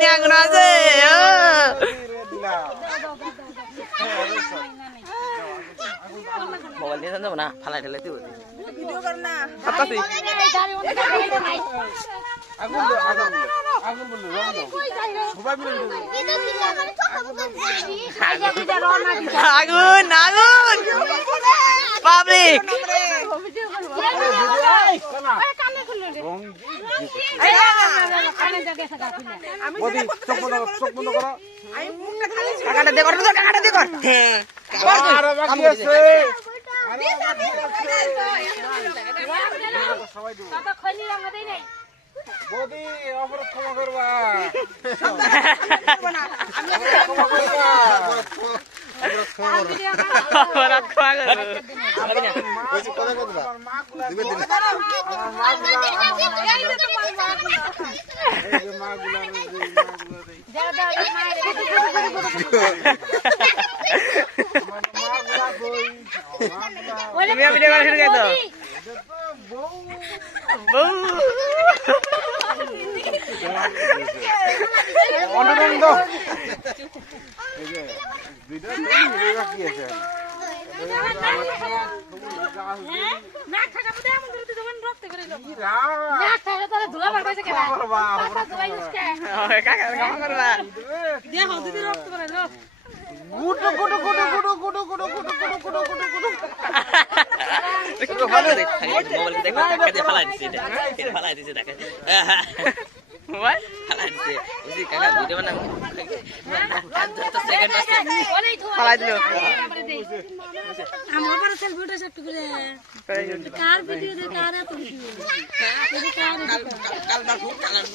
লাইনে আগুন আছে মোবাইল নিয়ে যাবো না ফালাই ঠেলে তুই ভিডিও কর না আগুন আগুন পাবলিক কাকাটা দে কর কাকাটা দে কর বৌদি অপরাধ ক্ষমা করবা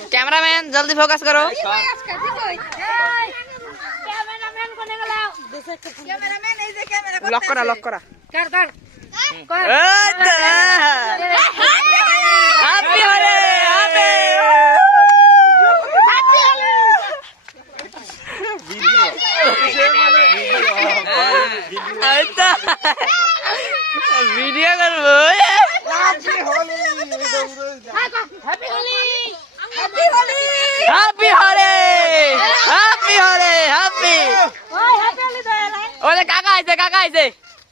कैमरामैन जल्दी फोकस करो लॉक करा हैप्पी होली वीडियो करबो happy Holi happy Holi happy Holi happy Holi happy Holi happy ओए हैप्पी होली ओले काका आइছে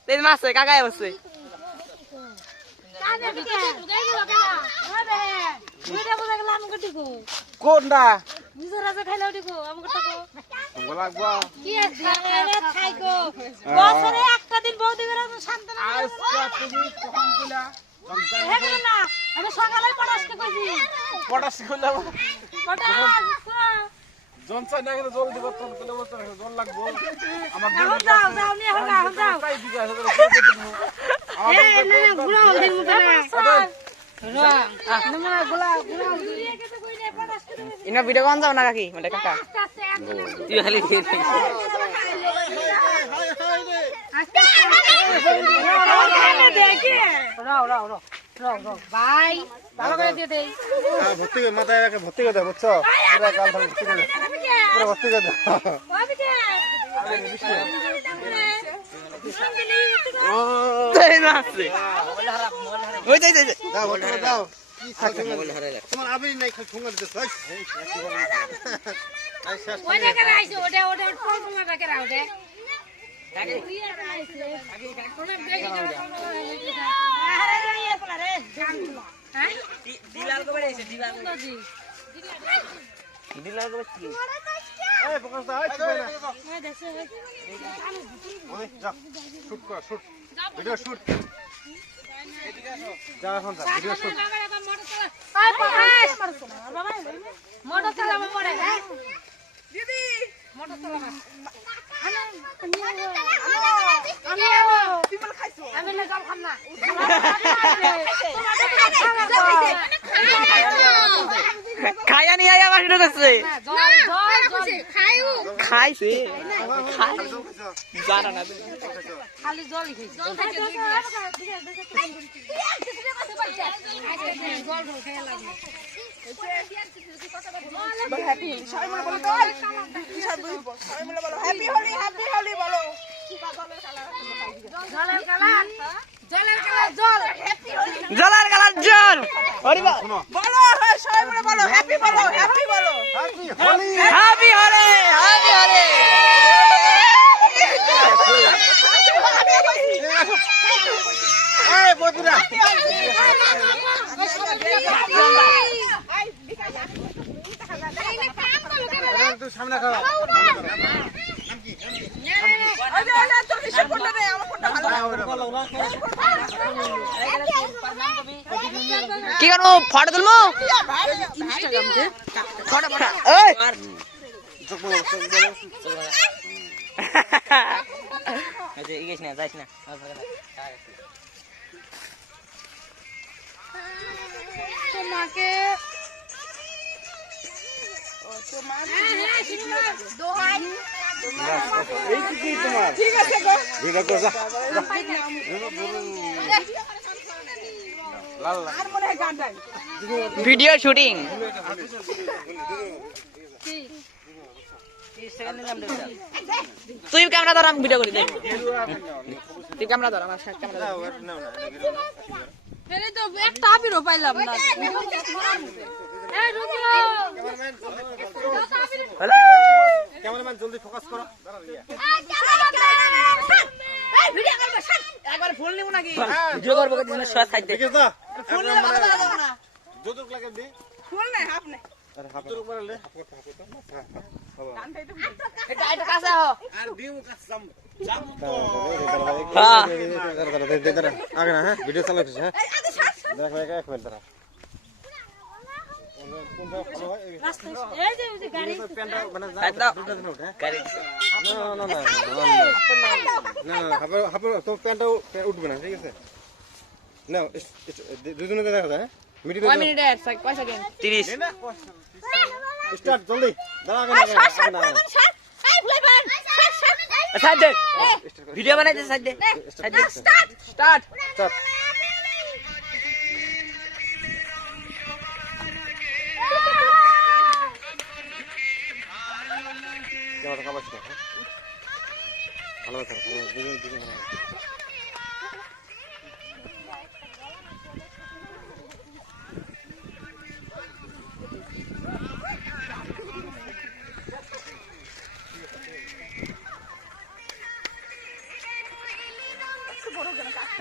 তেজ মাছ কাকা আইছে কানে দিকে দুগাই লগা ওবে দুইটা বলে গেলাম গটিকো কোনটা নিজরা যে খাইলা ওটিকো আমগো টাকো লাগবা কি আছে রে খাইকো বছরে একটা দিন বৌদি করে শান্তনা আজকে তুমি কখন কইলা হেগে না আমি সকালে পড়াশকে কইছি পটাশ কইলা পটাশ জনসা না করে জল দিব তো কইলা বলতে জল লাগবো আমার যাও নি যাও তাই দিকে আছে এই না গুড়া হলদি মুখে इना वीडियो कौन जाओ ना काकी म्हणजे काका तू खाली ভাই ভালো করে দিয়ে দেই ভর্তি করে মাথায় রাখে ভর্তি করে দাও বুঝছো পুরো কাল ধরে ভর্তি করে পুরো ভর্তি করে দাও ও তাই না আছে ওই যাই দাও ভর্তি করে দাও তোমার আবেই নাই খালি ঠোঙা দিতে চাই ওটা করে আইছে ওটা কোনটা করে ওটা আগে কোন দেখি না আরে ইয়ে পড়া রে হ্যাঁ দিলাল কো বেড়াইছে দিলাল কো কি এই প্রকাশ দা আইছে না ওই দেখছে ওই যা শুট কর শুট ভিডিও শুট যা এখন যা ভিডিও শুট আই প্রকাশ বাবা মোটর চালাবো পড়ে হ্যাঁ দিদি মোটর চালাবো আমি না জল খাম না খায়া নি আয়া মাছ ঢুকছে জল খাইও খাইছে জানা না খালি জল খাইছে জল খাইছে জল খেয়ে লাগে হ্যাপি সবাই মিলে বলো তো সবাই মিলে বলো হ্যাপি হোলি বলো জলের কালার জল হ্যাপি হোলি জলার কালার জল ওরে বা বলো সবাই মিলে বলো হ্যাপি বলো হ্যাপি হোলি হ্যাপি তুই সামনে খাওয়া কি করবো ফটো তুলবো ফটো ফটো ওই ইগেছ না যাইস না তোমাকে দোহাই এই কি তোমার ঠিক আছে গো ঠিক আছে যা লাল আর মনে হয় গানটাই ভিডিও শুটিং তুই ক্যামেরা ধর আমি ভিডিও করি দেখ তুই ক্যামেরা ধর আমার ক্যামেরা ফেলে তো একটা আবিরও পাইলাম না এই রুকো ক্যামেরাম্যান জলদি ফোকাস করো দাঁড়া রিয়া এই ভিডিও করব স্যার একবার ফোন নিব নাকি ভিডিও করব কত দিন সব সাইড দে দেখে যা ফোন নিলে ভালো লাগবে না যতটুক লাগে দি ফুল নাই হাফ নাই আরে হাত তোর উপরে লে গানটাই তো এটা এটা কাছে আও আর দিমু কাজ জাম তো হ্যাঁ আগে না হ্যাঁ ভিডিও চালাচ্ছিস হ্যাঁ এই আগে সাত দেখো এক মিনিট দাঁড়া কোন জায়গা ভালো হয় এই যে গাড়ি প্যান্টটা মানে সাইড দাও দুটো দিন উঠে গাড়ি না হাফ তো প্যান্টটা উঠবে না ঠিক আছে না দুজনে দেখা যায় হ্যাঁ মিডিল কয় মিনিট এর কয় সেকেন্ড 30 স্টার্ট জলদি দাঁড়া আগে না এই ভুলাইবান সাইড দে ভিডিও বানাইতে side they side they start start camera কাবাস না ভালো কথা দুজন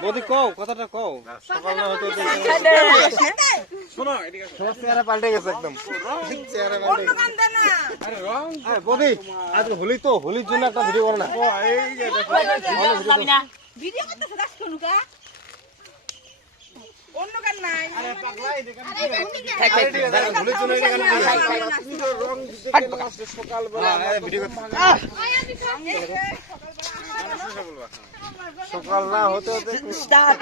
বদি কও কথাটা কও সকাল না হতো শোনো এদিকে সমস্ত চেহারা পাল্টে গেছে একদম চেহারা পাল্টে গেছে গান দেন না আরে রং এই বদি আজ হোলি তো হোলির জন্য একটা ভিডিও করো না এই যে দেখো যাবি না ভিডিও করতেছ গাছ কোনুকা অন্য গান নাই আরে পাগলা এই দেখেন থাক থাক হোলির জন্য এই গান তুমি তো রং দিতে গেলে সকাল বেলা ভিডিও করতে সকাল না হতে হতে স্টার্ট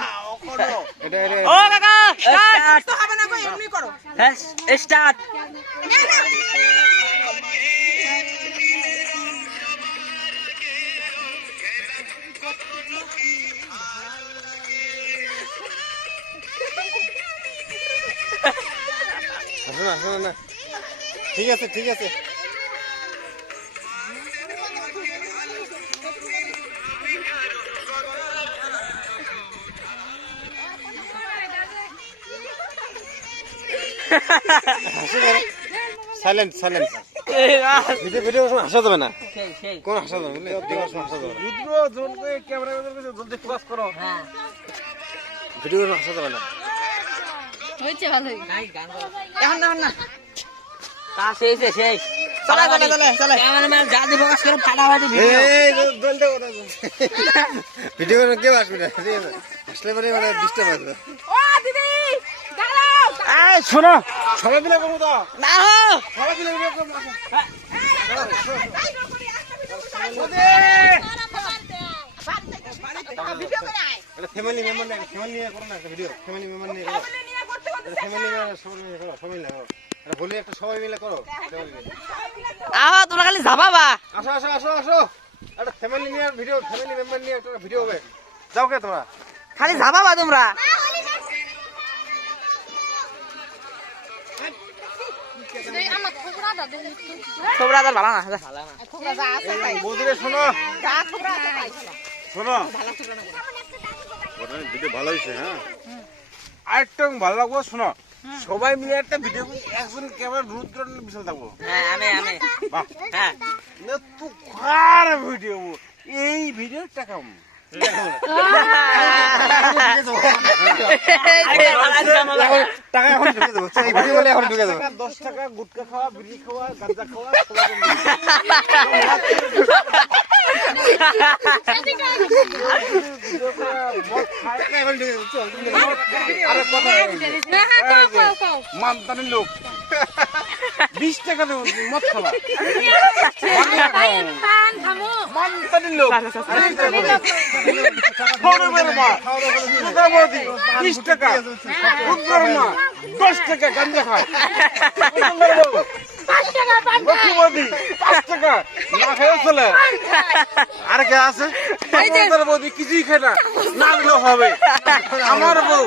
এটা ও কাকা স্টার্ট তো হবে না গো এমনি করো হ্যাঁ স্টার্ট আসো না ঠিক আছে ঠিক আছে সাইলেন্ট সাইলেন্ট ভিডিও ভিডিও হাসা যাবে না সেই সেই কোন হাসা যাবে বুঝলে ভিডিও হাসা যাবে না রুদ্র জলদি ক্যামেরা জলদি ফোকাস করো হ্যাঁ ভিডিও হাসা যাবে না হইছে ভালোই গান করো এখন না না তা সেই সেই চলে চলে চলে চলে ক্যামেরাম্যান জাদি ফোকাস করে ফাটাফাটি ভিডিও এই জলদি কথা ভিডিও কে আসবে না ঠিক আছে আসলে পরে মানে ডিস্টার্ব হবে ও দিদি দাঁড়াও এই শোনো সবাই মিলে করবো তো না সবাই মিলে ভিডিও করবো ভিডিও করে আয় এটা ফ্যামিলি মেম্বার নিয়ে করো না একটা ভিডিও ফ্যামিলি মেম্বার নিয়ে করো ফ্যামিলি নিয়ে করতে করতে ফ্যামিলি মেম্বার সবাই মিলে করো সবাই মিলে করো এটা বলি একটা সবাই মিলে করো family মিলে। আহা তোমরা খালি যাবাবা আসো আসো আসো আসো একটা ফ্যামিলি নিয়ে ভিডিও ফ্যামিলি মেম্বার নিয়ে একটা ভিডিও হবে যাও কে তোমরা খালি যাবাবা তোমরা আমার ছোকরাটা দেন তোমরা আর ভালো না ভালো না ছোকরা যা আছে বৌদিরে শোনো যা ছোকরা আছে তাই শোনো ভিডিও ভালো হয়েছে হ্যাঁ আরেকটা ভালো লাগবো শোনো সবাই মিলে একটা ভিডিও একজন ক্যামেরা রুদ্র বিশাল থাকবো হ্যাঁ আমি বাহ হ্যাঁ তো কার ভিডিও এই ভিডিও টাকা টাকা এখন ঢুকে দেবো এই ভিডিও বলে এখন ঢুকে দেবো 10 টাকা গুটকা খাওয়া বিড়ি খাওয়া গাঁজা খাওয়া মানতানের লোক 20 টাকা দেবো মদ খাওয়া মানতানের লোক 20 টাকা 10 টাকা গাঁজা খায় 5 টাকা না খেয়ে চলে আর কে আছে বৌদি কিছুই খায় না না দিলেও হবে আমার বউ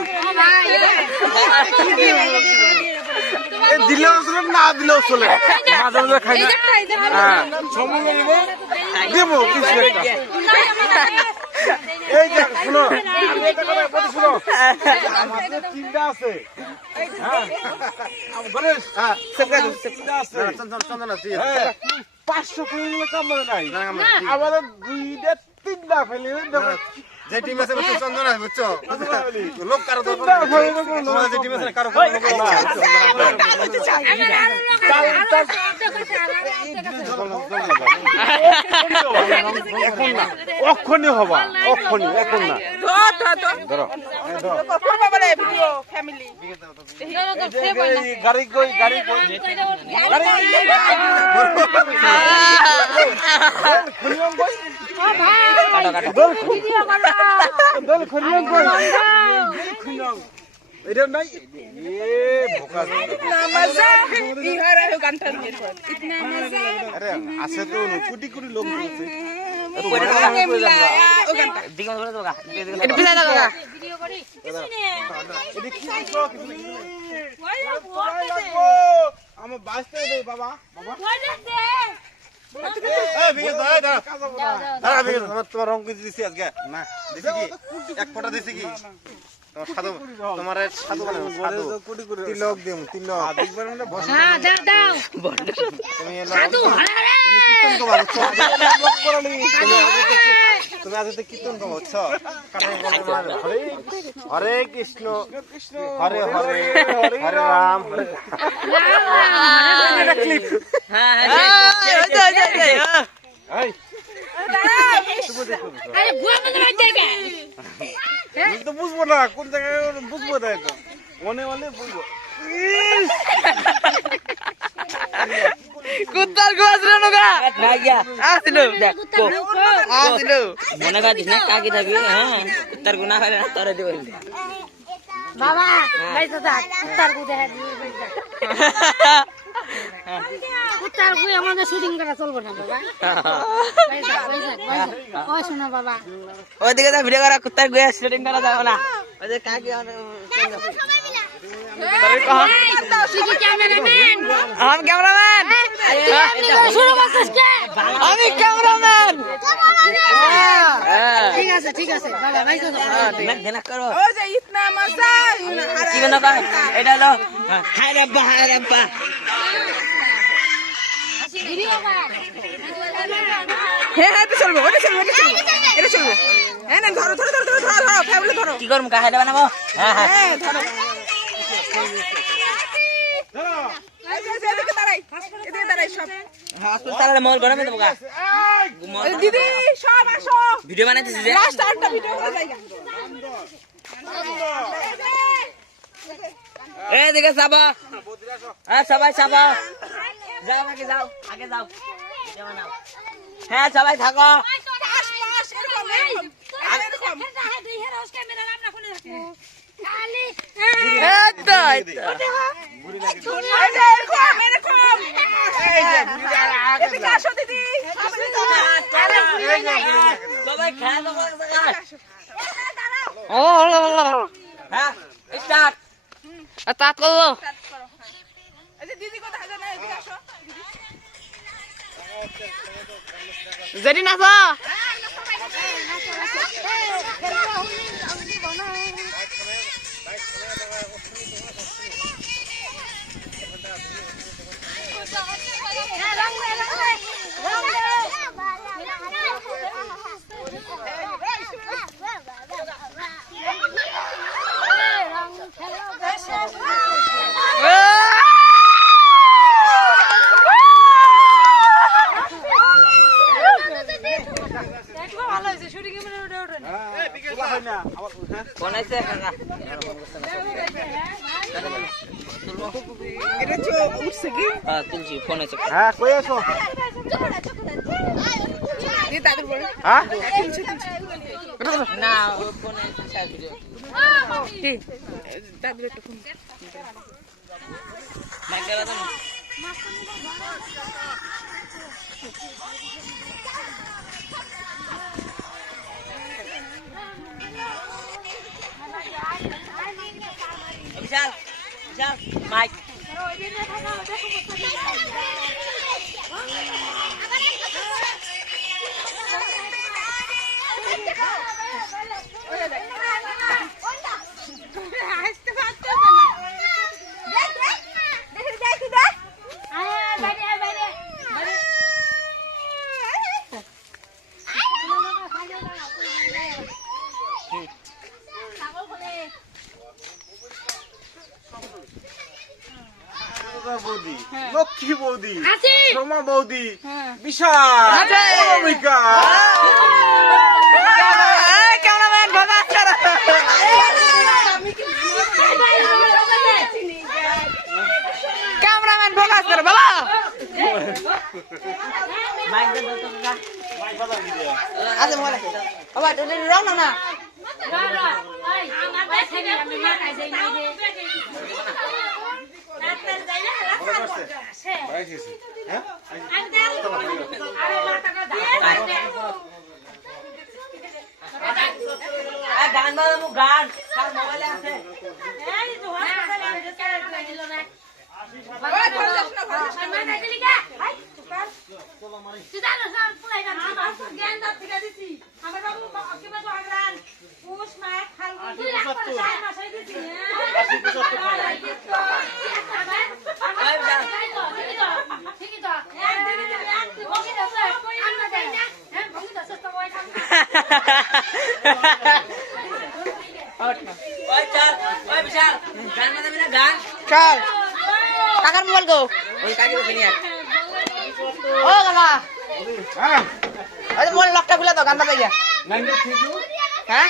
দিলেও চলে না দিলেও চলে মাঝে মাঝে খাই না সময় নেবো দেবো কিছু একটা এই যে শুনো শুনো আমাদের তিনটা আছে হ্যাঁ 500 কিলো কাম নাই আমাদের 2টা 3টা ফেলে যে টিম আছে বুঝছো চন্দন আছে বুঝছো লোক কারো দরকার যে টিম আছে কারো এখন না অক্ষণই হবা অক্ষণই এখন না ধরো গাড়ি কই গাড়ি কই এটা নাই আরে আছে তো কোটি কোটি লোক আছে আমার বাঁচতে বাবা বাবা তোমার রং কিছু দিছি আজকে না দিছি কি এক ফোঁটা দিছি কি তোমার সাধু তোমার সাধু মানে সাধু তিলক দিম তিলক দেখবার মানে হ্যাঁ দাও দাও তুমি সাধু তুমি কীর্তন করবা তুমি আজ কীর্তন করবা বুঝছো হরে কৃষ্ণ হরে হরে হরে রাম ক্লিপ আরে ভুয়া মনে হচ্ছে কে তো বুঝবো না কোন জায়গায় বুঝবো না তো মনে মনে বুঝবো কুত্তার গোয়াস রে নগা না গিয়া আসলো দেখো আসলো মনে কাটিস না কাকি থাকবি হ্যাঁ কুত্তার গুনাহ করে না তোরে দিব বাবা ভাই তো থাক কুত্তার গু দেখা দিয়ে কুত্তার গু আমাদের শুটিং করা চলবে না বাবা ওই শোনা বাবা ওইদিকে তো ভিডিও করা কুত্তার গুয়া শুটিং করা যাবে না ওই যে কাকি আমি ক্যামেরাম্যান আমি ক্যামেরাম্যান ঠিক আছে ঠিক আছে বাবা ভাই তো করো কি না এটা হলো হাই রাব্বা ভিডিও বাবা হ্যাঁ হ্যাঁ এটা চলবে ওটা চলবে এটা চলবে হ্যাঁ না ধরো ধরো ধরো ধরো ধরো ফ্যামিলি ধরো কি করব কাহে বানাবো হ্যাঁ হ্যাঁ হ্যাঁ ধরো এদিকে দাঁড়াই সব হাসপাতালে মল গরমে দেবো গা দিদি সব আসো ভিডিও বানাইতেছি যে লাস্ট আটটা ভিডিও করে জায়গা এই দিকে যাবা হ্যাঁ সবাই যাবা যাও আগে যাও ভিডিও বানাও হ্যাঁ সবাই থাকো পাশ পাশ এরকম এরকম এদিকে আসো দিদি সবাই খেয়ে দেবো হ্যাঁ স্টার্ট স্টার্ট করলো দিদি কোথায় জানো এদিকে আসো যদি নাচো আছে হ্যাঁ কই আছো এই দাদুর বড় হ্যাঁ না ও ফোনে চার্জ দিও কি দাদুর একটু ফোন মাইক দাও না বিশাল বিশাল মাইক বৌদি লক্ষ্মী বৌদি আছি সোমা বৌদি বিশাল ভূমিকা ক্যামেরাম্যান বাবা ক্যামেরাম্যান ফোকাস করো বাবা মাইক দাও তো না আচ্ছা বলে বাবা তুমি রং না আমার দেশে আমি মা খাইছে গান বাজাবো গান কার মোবাইলে আছে ওই চল ওই বিশাল গান বাজাবি না গান চল কাকার মোবাইল গো ওই কাকে বসে নিয়ে ও বাবা হ্যাঁ ওই মোবাইল লকটা খুলে দাও গান বাজাই গিয়া নাইনে ঠিকু হ্যাঁ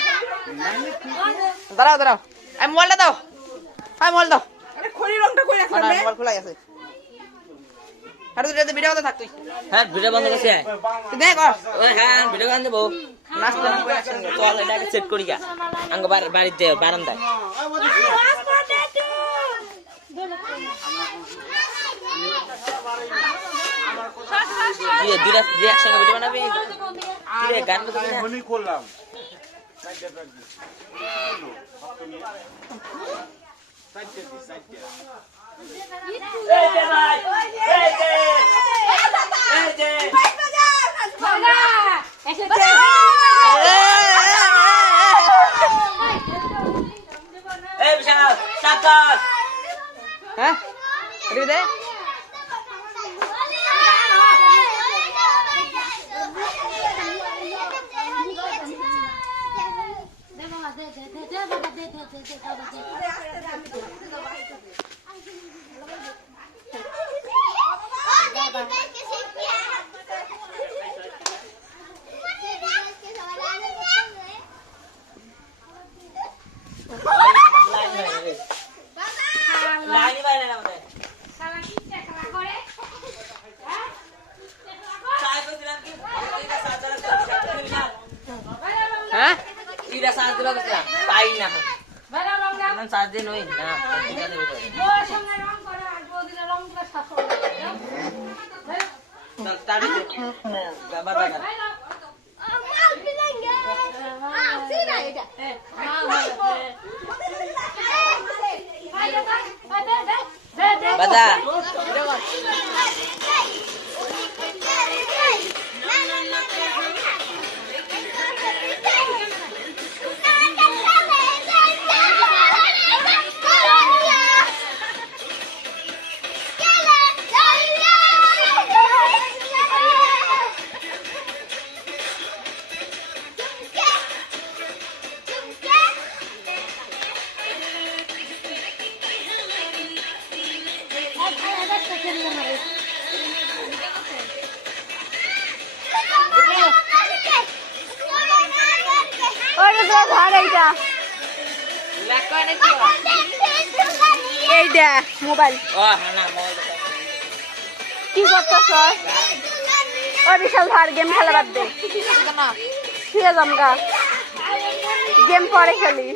দাঁড়াও দাঁড়াও আমি মোবাইলটা দাও আমি মোবাইল দাও আরে খড়ি রংটা কই রাখছ রে মোবাইল খোলাই আছে আর তুই ভিডিও কথা থাক তুই হ্যাঁ ভিডিও বন্ধ করছে তুই দেখ ওই হ্যাঁ ভিডিও গান দেবো নাচতে না করে অ্যাকশন চল এটাকে সেট করি গা আঙ্গ বাড়িতে বারান্দায় দুইটা একসঙ্গে ভিডিও বানাবি কিরে গান বাজাবি না এখনই করলাম এই যে ভাই এই যে এই যে এই বিশাল সাকার হ্যাঁ রে দে লাইনি বাইরে না আমাদের চাই তো দিলাম কি এটা সাজা হ্যাঁ এটা সাজ দিলাম পাই না না সাজ দিন ওই না তাড়ি বাবা বাবা বাদা এইটা মোবাইল ও হ্যাঁ না মোবাইল কি করতেছ ওই বিশাল ভার গেম খেলা বাদ দে ঠিক আছে আমগা গেম পরে খেলি